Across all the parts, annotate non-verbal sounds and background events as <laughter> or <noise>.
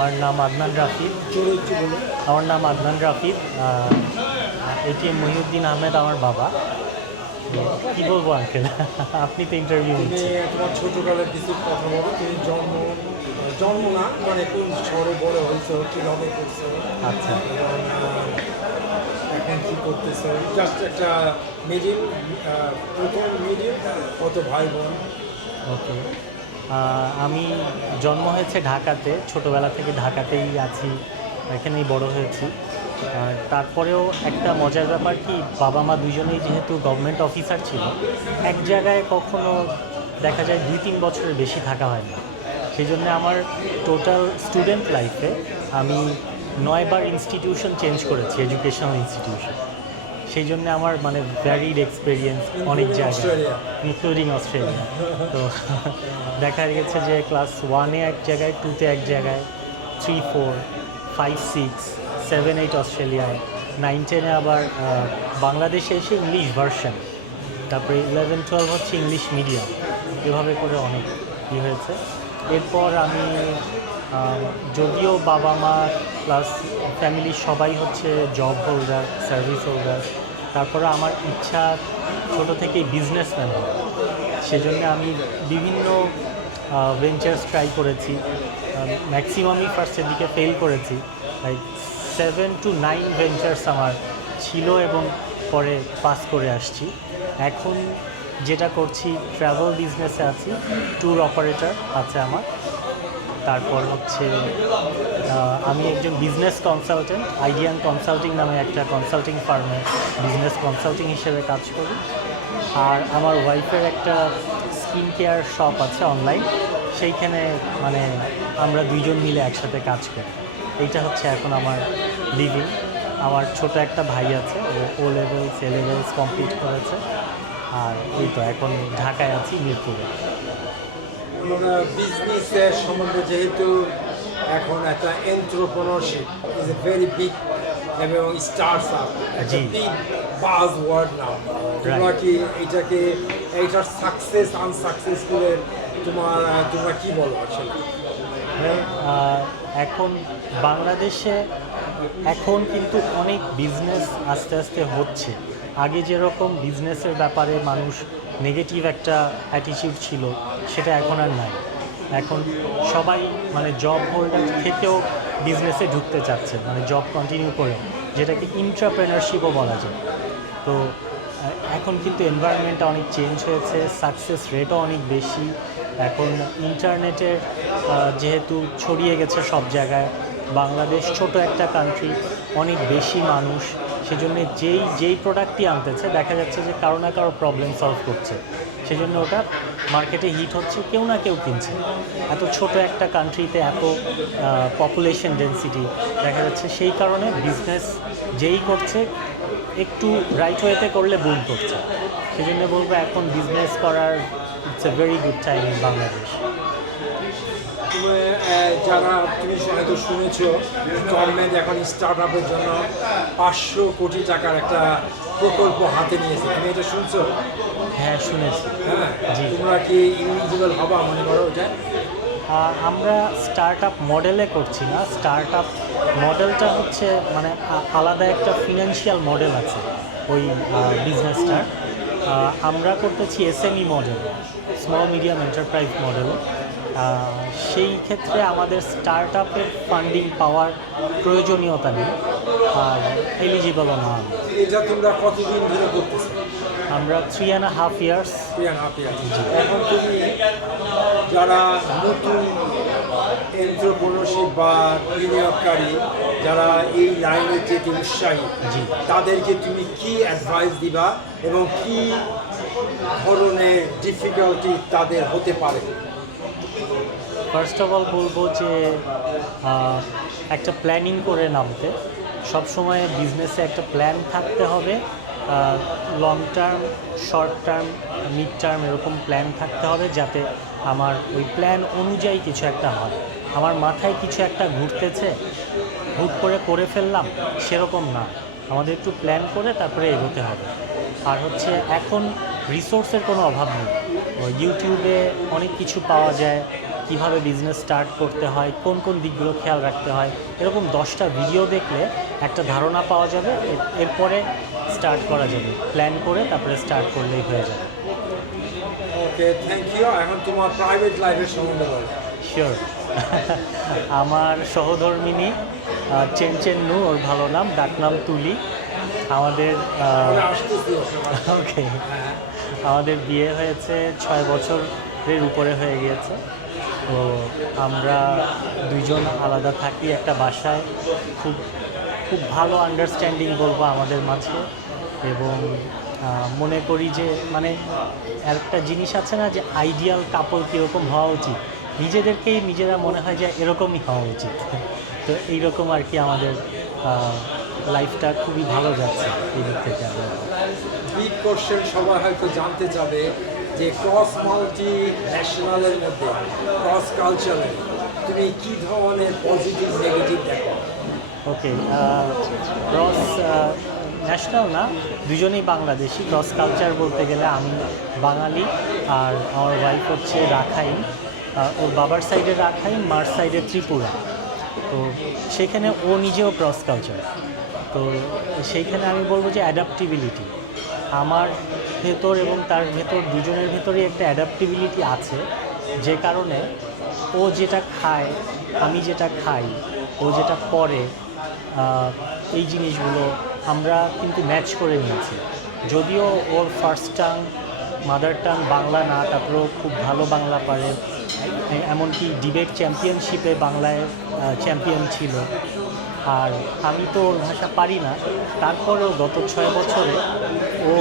আদনান রাফিদ। জোরে একটু আমার নাম আদনান রাফিদ। এটি মহিউদ্দিন আহমেদ আমার বাবা। কি বলব আঙ্কেল <laughs> আপনি তো ইন্টারভিউ তুমি তোমার ছোটবেলার কিছু কথা বলো। তুমি জন্ম জন্ম না মানে কোন শহরে বড় হয়েছো কীভাবে করছ আচ্ছা। এখন কি করতেছো? জাস্ট একটা মিডিল প্রথম মিডিল কত ভাই বোন ওকে আমি জন্ম হয়েছে ঢাকাতে, ছোটোবেলা থেকে ঢাকাতেই আছি, এখানেই বড় হয়েছি। তারপরেও একটা মজার ব্যাপার কি, বাবা মা দুজনেই যেহেতু গভর্নমেন্ট অফিসার ছিল, এক জায়গায় কখনো দেখা যায় দুই তিন বছরের বেশি থাকা হয় না সেই জন্য আমার টোটাল স্টুডেন্ট লাইফে আমি নয়বার ইনস্টিটিউশন চেঞ্জ করেছি এডুকেশনাল ইনস্টিটিউশন সেই জন্য আমার মানে ভ্যারিড এক্সপিরিয়েন্স অনেক জায়গায়। Including Australia. তো <laughs> দেখা গেছে যে ক্লাস ওয়ানে এক জায়গায় টুতে এক জায়গায় three four five six seven eight অস্ট্রেলিয়ায় নাইন টেনে আবার বাংলাদেশে এসে ইংলিশ ভার্সন তারপরে ইলেভেন টুয়েলভ হচ্ছে ইংলিশ মিডিয়াম এভাবে করে অনেক ই হয়েছে। এরপর আমি যদিও বাবা মা প্লাস ফ্যামিলির সবাই হচ্ছে জব হোল্ডার সার্ভিস হোল্ডার তারপরে আমার ইচ্ছা ছোট থেকেই বিজনেসম্যান হওয়া। সেজন্য আমি বিভিন্ন ভেঞ্চার্স ট্রাই করেছি। ম্যাক্সিমামই ফার্স্টের দিকে ফেল করেছি। Like seven two nine ventures আমার ছিল এবং পরে পাস করে আসছি। এখন যেটা করছি ট্রাভেল বিজনেসে আছি ট্যুর অপারেটর আছে আমার। তারপর হচ্ছে আমি একজন বিজনেস কনসালটেন্ট আইডিয়ান কনসাল্টিং নামে একটা কনসাল্টিং ফার্মে বিজনেস কনসাল্টিং হিসেবে কাজ করি। আর আমার ওয়াইফের একটা স্কিন কেয়ার শপ আছে অনলাইন সেইখানে মানে আমরা দুইজন মিলে একসাথে কাজ করি। এইটা হচ্ছে এখন আমার লিভিং আমার ছোট একটা ভাই আছে, ও O levels A levels complete করেছে। আর এই তো, এখন ঢাকায় আছি মিরপুরে। বিজনেসের সম্বন্ধে যেহেতু এখন একটা entrepreneurship is a very big এবং স্টার্টস আপ একটা জি। বিগ বাজ ওয়ার্ড নাও তোমরা কি এটাকে এইটার সাকসেস আনসাকসেসফুলের তোমার তোমরা কি বলো আসলে? এখন বাংলাদেশে এখন কিন্তু অনেক বিজনেস আস্তে আস্তে হচ্ছে। আগে যেরকম বিজনেসের ব্যাপারে মানুষ নেগেটিভ একটা অ্যাটিটিউড ছিল, সেটা এখন আর নাই। এখন সবাই মানে জব হোল্ডার থেকেও বিজনেসে ঢুকতে চাচ্ছে মানে জব কন্টিনিউ করে, যেটাকে ইন্টারপ্রেনারশিপও বলা যায়। তো এখন কিন্তু এনভায়রনমেন্টটা অনেক চেঞ্জ হয়েছে সাকসেস রেটও অনেক বেশি। এখন ইন্টারনেটের যেহেতু ছড়িয়ে গেছে সব জায়গায়, বাংলাদেশ ছোট একটা কান্ট্রি অনেক বেশি মানুষ সেজন্য যেই যেই প্রোডাক্টটি আনতেছে, দেখা যাচ্ছে যে কারও না কারও প্রবলেম সলভ করছে। সেজন্য ওটা মার্কেটে হিট হচ্ছে, কেউ না কেউ কিনছে। এত ছোট একটা কান্ট্রিতে এত পপুলেশন ডেন্সিটি দেখা যাচ্ছে সেই কারণে বিজনেস যেই করছে, একটু রাইট ওয়েতে করলে বুম করছে। সেই জন্য বলব এখন বিজনেস করার it's a very good time in Bangladesh যারা তুমি হয়তো শুনেছো গভর্নমেন্ট এখন স্টার্ট আপের জন্য পাঁচশো কোটি টাকার একটা প্রকল্প হাতে নিয়েছে। তুমি এটা শুনছো? হ্যাঁ শুনেছি। হ্যাঁ। তোমরা কি ইলিজিবল হবা মনে করো ওটা? আমরা স্টার্ট আপ মডেলে করছি না। স্টার্ট আপ মডেলটা হচ্ছে মানে আলাদা একটা ফিনান্সিয়াল মডেল আছে ওই বিজনেসটার আমরা করতেছি S SME model small medium enterprise model সেই ক্ষেত্রে আমাদের স্টার্ট আপের ফান্ডিং পাওয়ার প্রয়োজনীয়তা নেই আর এলিজিবলও না। এটা তোমরা কতদিন ধরে করতেছো আমরা three and half years three and half এখন তুমি যারা নতুন এন্টারপ্রেনারশিপ বা বিনিয়োগকারী যারা এই লাইনে যেতে উৎসাহী জি। তাদেরকে তুমি কি অ্যাডভাইস দিবা এবং কি ধরনের ডিফিকাল্টি তাদের হতে পারে ফার্স্ট অফ অল বলব যে একটা প্ল্যানিং করে নামতে। সবসময় বিজনেসে একটা প্ল্যান থাকতে হবে। Long term short term mid term এরকম প্ল্যান থাকতে হবে যাতে আমার ওই প্ল্যান অনুযায়ী কিছু একটা হয়। আমার মাথায় কিছু একটা ঘুরতেছে, হুট করে করে ফেললাম, সেরকম না। আমাদের একটু প্ল্যান করে তারপরে এগোতে হবে। আর হচ্ছে, এখন রিসোর্সের কোনো অভাব নেই। ইউটিউবে অনেক কিছু পাওয়া যায়। কীভাবে বিজনেস স্টার্ট করতে হয় কোন কোন দিকগুলো খেয়াল রাখতে হয় এরকম দশটা ভিডিও দেখলে একটা ধারণা পাওয়া যাবে এর- এরপরে স্টার্ট করা যাবে। প্ল্যান করে তারপরে স্টার্ট করলেই হয়ে যাবে। ওকে থ্যাংক ইউ এখন তোমার প্রাইভেট লাইফের সম্বন্ধে বলো শিওর আমার সহধর্মিনী আহ, চেনচেন নু ওর ভালো নাম ডাক নাম তুলি। আমাদের ওকে আমাদের বিয়ে হয়েছে ছয় বছরের উপরে হয়ে গিয়েছে। তো আমরা দুইজন আলাদা থাকি একটা বাসায়। খুব খুব ভালো আন্ডারস্ট্যান্ডিং বলব আমাদের মাঝে। এবং মনে করি যে মানে একটা জিনিস আছে না যে আইডিয়াল কাপড় কীরকম হওয়া উচিত? নিজেদেরকেই নিজেরা মনে হয় যে, এরকমই হওয়া উচিত। তো এইরকম আর কি আমাদের লাইফটা খুবই ভালো যাচ্ছে। এই দিক থেকে আমরা। বিগ কোশ্চেন সবাই হয়তো জানতে চাবে যে ক্রস মাল্টি ন্যাশনালের মধ্যে ক্রস কালচারের তুমি কি ধরনের পজিটিভ নেগেটিভ দেখো? ওকে ক্রস ন্যাশনাল না, দুজনেই বাংলাদেশি। ক্রস কালচার বলতে গেলে আমি বাঙালি, আর আমার ওয়াইফ হচ্ছে রাখাইন। ওর বাবার সাইডে রাখাইন, মার সাইডে ত্রিপুরা। তো সেখানে ও নিজেও ক্রস কালচার তো সেইখানে আমি বলব যে অ্যাডাপ্টিবিলিটি আমার ভেতর এবং তার ভেতর দুজনের ভেতরেই একটা অ্যাডাপ্টিবিলিটি আছে, যে কারণে ও যেটা খায়, আমি যেটা খাই, ও যেটা পরে এই জিনিসগুলো আমরা কিন্তু ম্যাচ করে নিয়েছি। যদিও ওর first tongue mother tongue Bangla না, তারপরেও খুব ভালো বাংলা পারে। এমনকি ডিবেট চ্যাম্পিয়নশিপে বাংলায় চ্যাম্পিয়ন ছিল। আর আমি তো ওর ভাষা পারি না। তারপরেও গত ছয় বছরে ও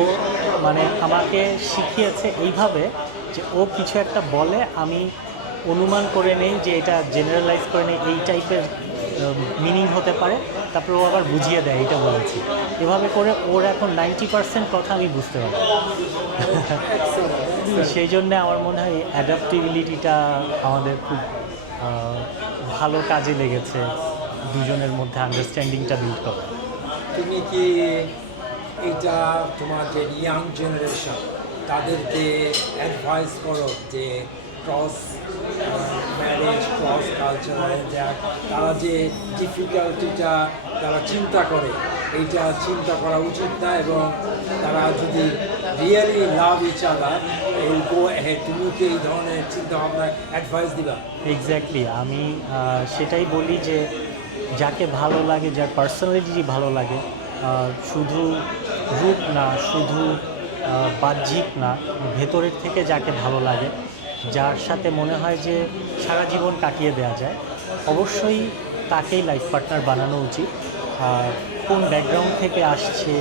মানে আমাকে শিখিয়েছে এইভাবে যে ও কিছু একটা বলে আমি অনুমান করে নেই যে এটা জেনারেলাইজ করে নেই এই টাইপের মিনিং হতে পারে। তারপরে ও আবার বুঝিয়ে দেয় এটা বলেছি। এভাবে করে ওর এখন নাইনটি পার্সেন্ট কথা আমি বুঝতে পারি। সেই জন্য আমার মনে হয় অ্যাডাপ্টিবিলিটিটা আমাদের খুব ভালো কাজে লেগেছে। দুজনের মধ্যে আন্ডারস্ট্যান্ডিংটা বিল্ড করা। তুমি কি এটা তোমার যে ইয়াং জেনারেশন তাদেরকে অ্যাডভাইস করো যে ক্রস ম্যারেজ ক্রস কালচারাল যা তারা যে ডিফিকাল্টিটা তারা চিন্তা করে এইটা চিন্তা করা উচিত না এবং তারা যদি really love each other will go তুমিও কি এই ধরনের চিন্তা ভাবনা অ্যাডভাইস দিবা? এক্স্যাক্টলি আমি সেটাই বলি যে যাকে ভালো লাগে, যার পার্সোনালিটি ভালো লাগে শুধু রূপ না, শুধু বাহ্যিক না, ভেতরের থেকে যাকে ভালো লাগে, যার সাথে মনে হয় যে সারা জীবন কাটিয়ে দেওয়া যায়, অবশ্যই তাকেই লাইফ পার্টনার বানানো উচিত। আর কোন ব্যাকগ্রাউন্ড থেকে আসছে,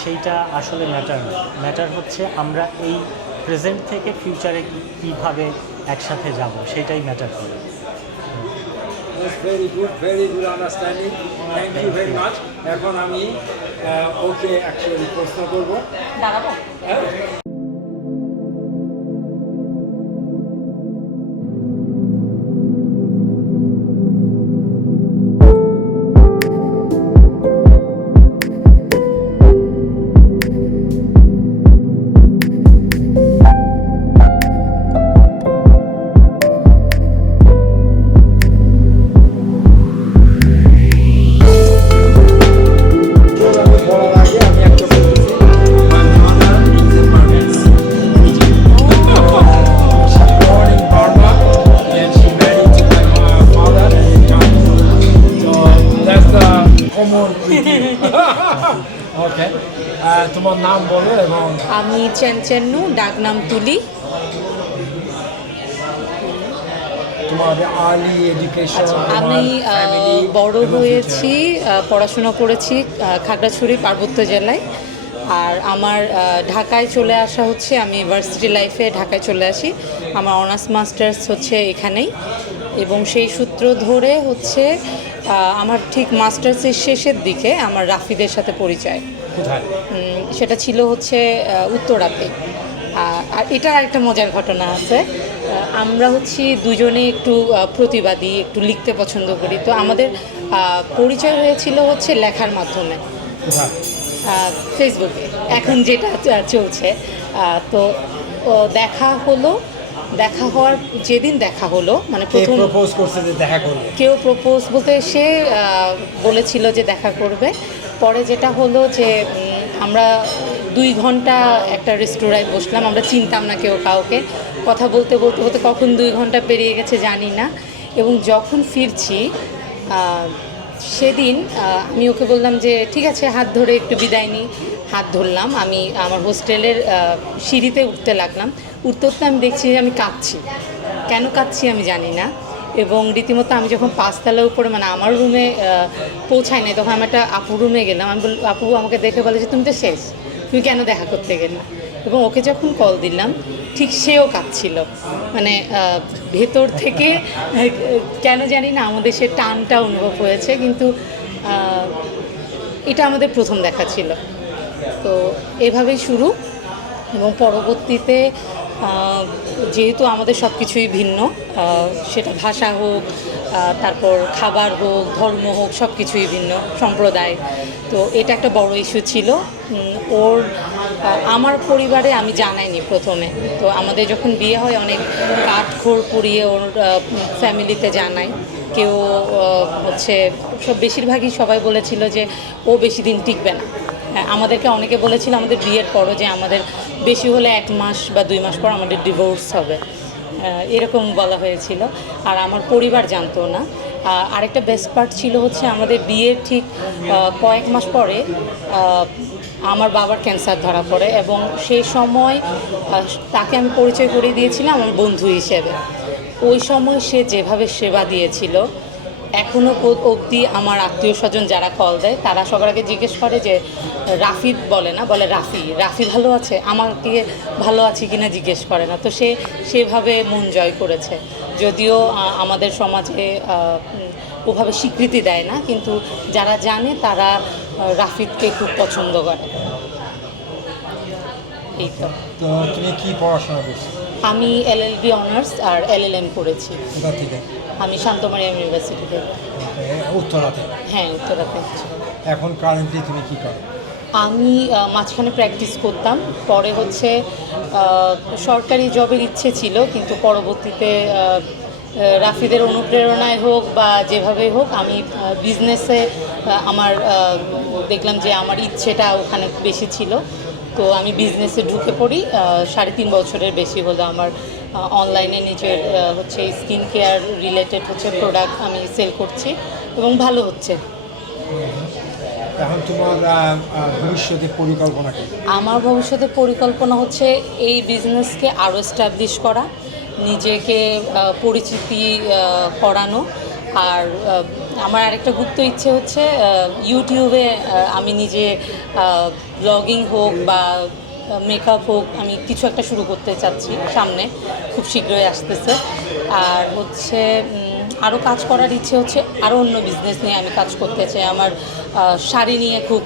সেইটা আসলে ম্যাটার না। ম্যাটার হচ্ছে আমরা এই প্রেজেন্ট থেকে ফিউচারে কীভাবে একসাথে যাব সেটাই ম্যাটার করে। That's very good, very good understanding. Thank you very much. এখন আমি আহ, ওকে অ্যাকচুয়ালি প্রশ্ন করবো দাঁড়াবো হ্যাঁ? আমি বড় হয়েছি পড়াশোনা করেছি খাগড়াছড়ি পার্বত্য জেলায়। আর আমার ঢাকায় চলে আসা হচ্ছে আমি ইউনিভার্সিটি লাইফে ঢাকায় চলে আসি। আমার অনার্স মাস্টার্স হচ্ছে এখানেই। এবং সেই সূত্র ধরে হচ্ছে আমার ঠিক মাস্টার্সের শেষের দিকে আমার রাফিদের সাথে পরিচয়। সেটা ছিল হচ্ছে উত্তরাতে। আর এটার একটা মজার ঘটনা আছে। আমরা হচ্ছি দুজনে একটু প্রতিবাদী একটু লিখতে পছন্দ করি। তো আমাদের পরিচয় হয়েছিল হচ্ছে লেখার মাধ্যমে। ফেসবুকে এখন যেটা চলছে। তো দেখা হলো দেখা হওয়ার যেদিন দেখা হলো মানে প্রথম প্রপোজ করছে যে দেখা করবে? কেউ প্রপোজ বলতে সে বলেছিল যে দেখা করবে। পরে যেটা হলো যে আমরা দুই ঘণ্টা একটা রেস্টুরায় বসলাম আমরা চিনতাম না কেউ কাউকে। কথা বলতে বলতে বলতে কখন দুই ঘণ্টা পেরিয়ে গেছে জানি না। এবং যখন ফিরছি সেদিন আমি ওকে বললাম যে, ঠিক আছে, হাত ধরে একটু বিদায় নিই হাত ধরলাম, আমি আমার হোস্টেলের সিঁড়িতে উঠতে লাগলাম। উঠতে উঠতে আমি দেখছি যে আমি কাঁদছি। কেন কাঁদছি আমি জানি না। এবং রীতিমতো আমি যখন পাঁচতলার উপরে মানে আমার রুমে পৌঁছাই নাই, তখন আমি একটা আপু রুমে গেলাম। আমি বল আপু, আমাকে দেখে বলে যে, তুমি তো শেষ। তুমি কেন দেখা করতে গেলে? এবং ওকে যখন কল দিলাম, ঠিক সেও কাঁদছিল। মানে ভেতর থেকে কেন জানি না আমাদের সে টানটা অনুভব হয়েছে, কিন্তু এটা আমাদের প্রথম দেখা ছিল। তো এভাবেই শুরু এবং পরবর্তীতে যেহেতু আমাদের সব কিছুই ভিন্ন সেটা ভাষা হোক তারপর খাবার হোক, ধর্ম হোক সব কিছুই ভিন্ন, সম্প্রদায়। তো এটা একটা বড় ইস্যু ছিল। ওর আমার পরিবারে আমি জানাইনি প্রথমে। তো আমাদের যখন বিয়ে হয় অনেক কাঠখোর পুড়িয়ে ওর ফ্যামিলিতে জানাই। কেউ হচ্ছে সব বেশিরভাগই সবাই বলেছিল যে ও বেশি দিন টিকবে না। হ্যাঁ, আমাদেরকে অনেকে বলেছিল আমাদের বিয়ের পরও যে আমাদের বেশি হলে এক মাস বা দুই মাস পর আমাদের ডিভোর্স হবে। এরকম বলা হয়েছিল। আর আমার পরিবার জানতো না। আরেকটা বেস্ট পার্ট ছিল হচ্ছে আমাদের বিয়ের ঠিক কয়েক মাস পরে আমার বাবার ক্যান্সার ধরা পড়ে এবং সেই সময় তাকে আমি পরিচয় করিয়ে দিয়েছিলাম আমার বন্ধু হিসেবে। ওই সময় সে যেভাবে সেবা দিয়েছিল এখনও অবধি আমার আত্মীয় স্বজন যারা কল দেয়, তারা সবার আগে জিজ্ঞেস করে যে, রাফি বলে না, বলে রাফি রাফি ভালো আছে? আমাকে ভালো আছে কিনা জিজ্ঞেস করে না। তো সে সেভাবে মন জয় করেছে। যদিও আমাদের সমাজে ওভাবে স্বীকৃতি দেয় না কিন্তু যারা জানে তারা রাফিদকে খুব পছন্দ করে। এই তো। তো তুমি কি পড়াশোনা করছ? আমি এলএলবি অনার্স আর এলএলএম করেছি। আমি শান্তমারিয়াম ইউনিভার্সিটি থেকে। উত্তরাতে? হ্যাঁ উত্তরাতে। এখন কারেন্টলি তুমি কি করো? আমি মাঝখানে প্র্যাকটিস করতাম। পরে হচ্ছে সরকারি জবের ইচ্ছে ছিল, কিন্তু পরবর্তীতে রাফিদের অনুপ্রেরণায় হোক বা যেভাবে হোক, আমি বিজনেসে আমার দেখলাম যে আমার ইচ্ছেটা ওখানে বেশি ছিল। তো আমি বিজনেসে ঢুকে পড়ি সাড়ে তিন বছরের বেশি হলো আমার অনলাইনে নিজের হচ্ছে স্কিন কেয়ার রিলেটেড হচ্ছে প্রোডাক্ট আমি সেল করছি এবং ভালো হচ্ছে। এখন তোমার পরিকল্পনা কি? আমার ভবিষ্যতে পরিকল্পনা হচ্ছে এই বিজনেসকে আরও এস্টাবলিশ করা, নিজেকে পরিচিতি করানো। আর আমার আরেকটা গুপ্ত ইচ্ছে হচ্ছে ইউটিউবে আমি নিজে ব্লগিং হোক বা মেকআপ হোক, আমি কিছু একটা শুরু করতে চাচ্ছি সামনে, খুব শীঘ্রই আসতেছে। আর হচ্ছে আরও কাজ করার ইচ্ছে হচ্ছে আরও অন্য বিজনেস নিয়ে আমি কাজ করতে চাই। আমার শাড়ি নিয়ে খুব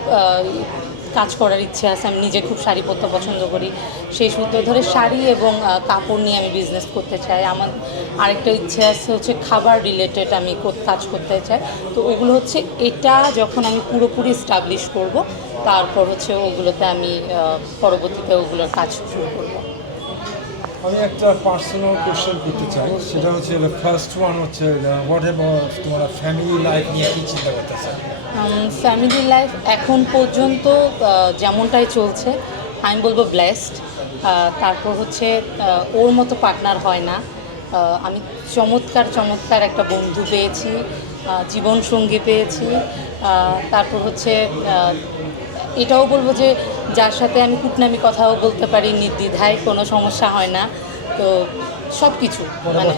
কাজ করার ইচ্ছে আছে, আমি নিজে খুব শাড়ি পরতে পছন্দ করি। সেই সূত্র ধরে শাড়ি এবং কাপড় নিয়ে আমি বিজনেস করতে চাই। আমার আরেকটা ইচ্ছে আছে হচ্ছে খাবার রিলেটেড আমি কাজ করতে চাই। তো ওগুলো হচ্ছে, এটা যখন আমি পুরোপুরি স্টাবলিশ করব, তারপর হচ্ছে ওগুলোতে আমি পরবর্তীতে ওগুলোর কাজ শুরু করব। আমি একটা পার্সোনাল কোশ্চেন করতে চাই। সেটা হচ্ছে ফার্স্ট ওয়ান হচ্ছে হোয়াট এভার তোমার ফ্যামিলি লাইফ নিয়ে কি চিন্তা করতেছে? ফ্যামিলি লাইফ এখন পর্যন্ত যেমনটাই চলছে আমি বলব ব্লেসড তারপর হচ্ছে ওর মতো পার্টনার হয় না। আমি চমৎকার চমৎকার একটা বন্ধু পেয়েছি জীবন সঙ্গী পেয়েছি। তারপর হচ্ছে এটাও বলব যে যার সাথে আমি কুটনামি কথাও বলতে পারি নির্দ্বিধায় কোনো সমস্যা হয় না। তো সব কিছু মানে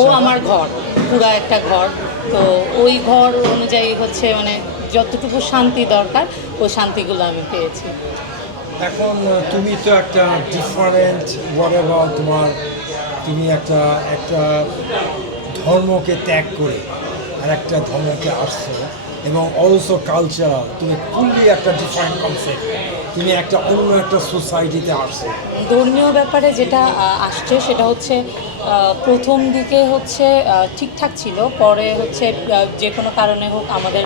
ও আমার ঘর পুরো একটা ঘর। তো ওই ঘর অনুযায়ী হচ্ছে মানে যতটুকু শান্তি দরকার ওই শান্তিগুলো আমি পেয়েছি। এখন তুমি তো একটা ডিফারেন্ট হোয়াট এভার তোমার তুমি একটা একটা ধর্মকে ত্যাগ করে আর একটা ধর্মকে আসছো এবং অলসো কালচারাল তুমি ফুললি একটা ডিফারেন্ট কনসেপ্ট তুমি একটা অন্য একটা সোসাইটিতে আসছো। ধর্মীয় ব্যাপারে যেটা আসছে সেটা হচ্ছে প্রথম দিকে হচ্ছে ঠিকঠাক ছিল, পরে হচ্ছে যে কোনো কারণে হোক আমাদের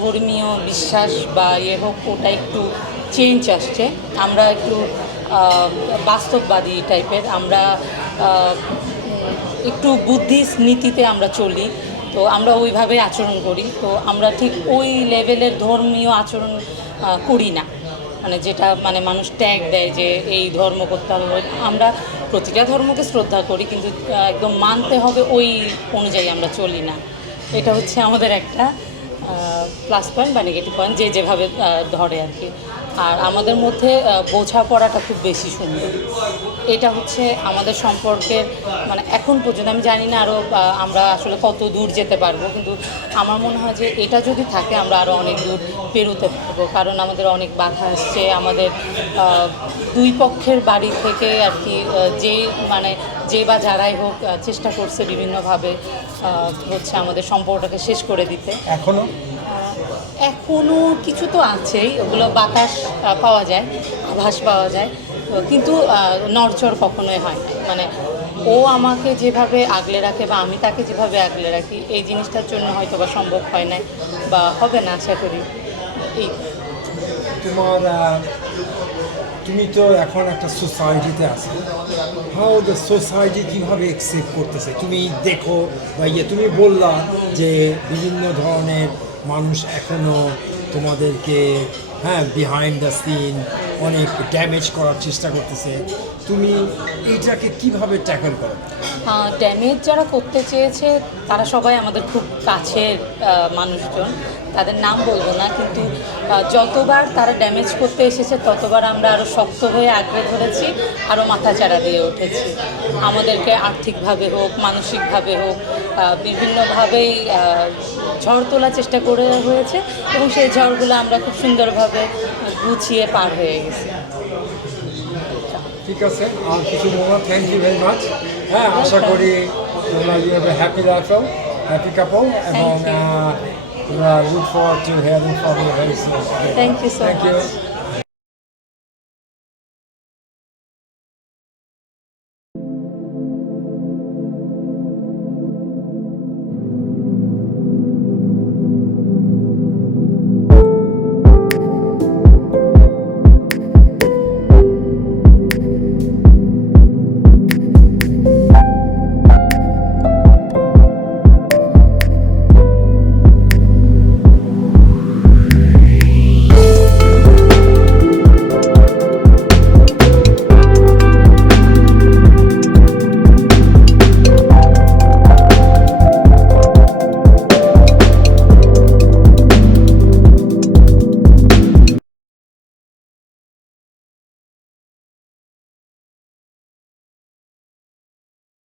ধর্মীয় বিশ্বাস বা ইয়ে হোক, ওটা একটু চেঞ্জ আসছে। আমরা একটু বাস্তববাদী টাইপের আমরা একটু বুদ্ধিস্ট নীতিতে আমরা চলি। তো আমরা ওইভাবে আচরণ করি। তো আমরা ঠিক ওই লেভেলের ধর্মীয় আচরণ করি না। মানে যেটা মানে মানুষ ট্যাগ দেয় যে এই ধর্ম করতে হবে। আমরা প্রতিটা ধর্মকে শ্রদ্ধা করি, কিন্তু একদম মানতে হবে ওই অনুযায়ী আমরা চলি না। এটা হচ্ছে আমাদের একটা প্লাস পয়েন্ট বা নেগেটিভ পয়েন্ট যে যেভাবে ধরে আর কি। আর আমাদের মধ্যে বোঝাপড়াটা খুব বেশি সুন্দর। এটা হচ্ছে আমাদের সম্পর্কের মানে এখন পর্যন্ত, আমি জানি না আরও আমরা আসলে কত দূর যেতে পারব, কিন্তু আমার মনে হয় যে এটা যদি থাকে, আমরা আরও অনেক দূর পেরোতে পারব। কারণ আমাদের অনেক বাধা আসছে, আমাদের দুই পক্ষের বাড়ি থেকে আর কি যে মানে যে বা যারাই হোক চেষ্টা করছে বিভিন্নভাবে হচ্ছে আমাদের সম্পর্কটাকে শেষ করে দিতে। এখনও? এখনও কিছু তো আছেই, ওগুলো বাতাস পাওয়া যায়, আভাস পাওয়া যায় কিন্তু নড়চড় কখনোই হয় মানে ও আমাকে যেভাবে আগলে রাখে বা আমি তাকে যেভাবে আগলে রাখি, এই জিনিসটার জন্য হয়তো বা সম্ভব হয় না বা হবে না, আশা করি। এই। তোমার তুমি তো এখন একটা সোসাইটিতে আছো। হাউ দ্য সোসাইটি কীভাবে একসেপ্ট করতেছে? তুমি দেখো বা ইয়ে তুমি বললা যে বিভিন্ন ধরনের মানুষ এখনও তোমাদেরকে হ্যাঁ বিহাইন্ড দ্য সিন অনেক ড্যামেজ করার চেষ্টা করতেছে। তুমি এইটাকে কীভাবে ট্যাকল করো? ড্যামেজ যারা করতে চেয়েছে, তারা সবাই আমাদের খুব কাছের মানুষজন। তাদের নাম বলব না কিন্তু যতবার তারা ড্যামেজ করতে এসেছে ততবার আমরা আরও শক্ত হয়ে আঁকড়ে ধরেছি আরও মাথাচাড়া দিয়ে উঠেছি। আমাদেরকে আর্থিকভাবে হোক মানসিকভাবে হোক বিভিন্নভাবেই ঝড় তোলার চেষ্টা করে হয়েছে এবং সেই ঝড়গুলো আমরা খুব সুন্দরভাবে গুছিয়ে পার হয়ে গেছি। ঠিক আছে আর কিছু বলব থ্যাংক ইউ ভেরি মাচ হ্যাঁ আশা করি তোমরা you happy life happy couple এবং You uh, are look forward to hearing from you very soon. Thank you so Thank much. You.